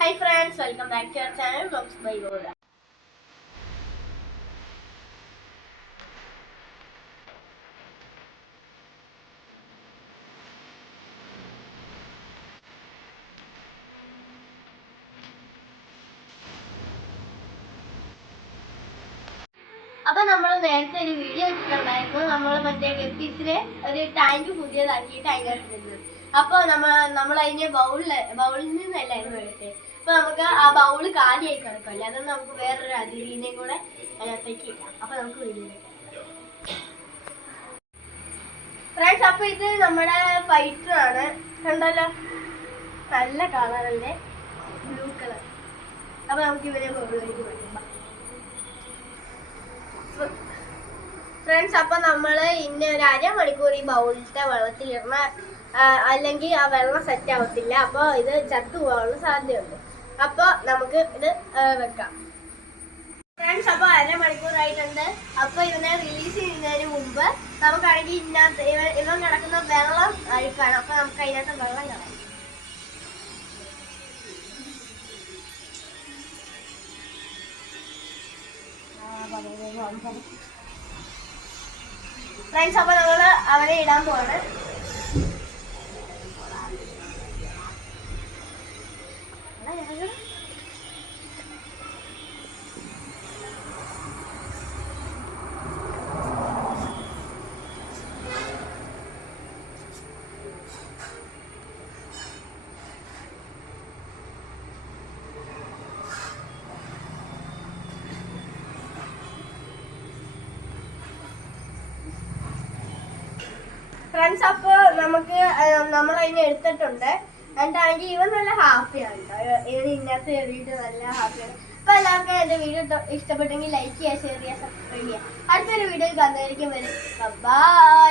Hi friends welcome back to our channel vlogs by goda അപ്പൊ നമ്മൾ നേരത്തെ ഒരു വീഡിയോ ഇട്ടിട്ടുണ്ടായിരുന്നു. നമ്മൾ മറ്റേ ഗപ്പീസിലെ ഒരു ടാങ്ക് പുതിയതാക്കിയിട്ട് അതിനകത്ത് നിന്ന്. അപ്പൊ നമ്മൾ നമ്മൾ അതിനെ ബൗളിൽ ബൗളിൽ നിന്നല്ലായിരുന്നു എടുത്തത് അപ്പൊ നമുക്ക് ആ ബൗൾ കാലിയായി കിടക്കല്ലേ അല്ലാതെ നമുക്ക് വേറൊരു അതിരീനെയും കൂടെ അതിനകത്തേക്ക് ഇടാം. അപ്പൊ നമുക്ക് വേണ്ടി ഫ്രണ്ട്സ് അപ്പൊ ഇത് നമ്മുടെ ഫൈറ്റർ ആണ്. കണ്ടല്ലോ? നല്ല കളറല്ലേ ബ്ലൂ കളർ അപ്പൊ നമുക്ക് ഇവരെ ബൗളിലേക്ക് വിടാം ഫ്രണ്ട്സ് അപ്പൊ നമ്മൾ ഇന്ന ഒരു അരമണിക്കൂർ ഈ ബൗളിലത്തെ ഇരുന്ന അല്ലെങ്കിൽ ആ വെള്ളം സെറ്റ് ആവത്തില്ല. അപ്പോൾ ഇത് ചത്തു പോകാനുള്ള സാധ്യതയുണ്ട്. അപ്പൊ നമുക്ക് ഇത് വെക്കാം. ഫ്രണ്ട്സ് അപ്പൊ അരമണിക്കൂറായിട്ടുണ്ട്. അപ്പൊ ഇവനെ റിലീസ് ചെയ്യുന്നതിന് മുമ്പ് നമുക്കാണെങ്കിൽ ഇതിനകത്ത് ഇവ ഇവൻ കിടക്കുന്ന വെള്ളം അഴുക്കാണ് അപ്പൊ നമുക്ക് അതിനകത്ത് വെള്ളം കളയാം ഫ്രണ്ട്സ് അപ്പൊ നമ്മൾ അവരെ ഇടാൻ പോവാണ്. ഫ്രണ്ട്സ് അപ്പ് നമുക്ക് നമ്മൾ അതിനെ എടുത്തിട്ടുണ്ട്. എന്നിട്ടാണെങ്കിൽ ഇവൻ നല്ല ഹാപ്പിയാണ് ഇവൻ ഇതിനകത്ത് കയറിയിട്ട് നല്ല ഹാപ്പിയാണ്. അപ്പൊ എല്ലാവർക്കും എന്റെ വീഡിയോ ഇഷ്ടപ്പെട്ടെങ്കിൽ ലൈക്ക് ചെയ്യുക ഷെയർ ചെയ്യുക സബ്സ്ക്രൈബ് ചെയ്യുക. അടുത്തൊരു വീഡിയോ കണ്ടായിരിക്കും വരും. ബൈ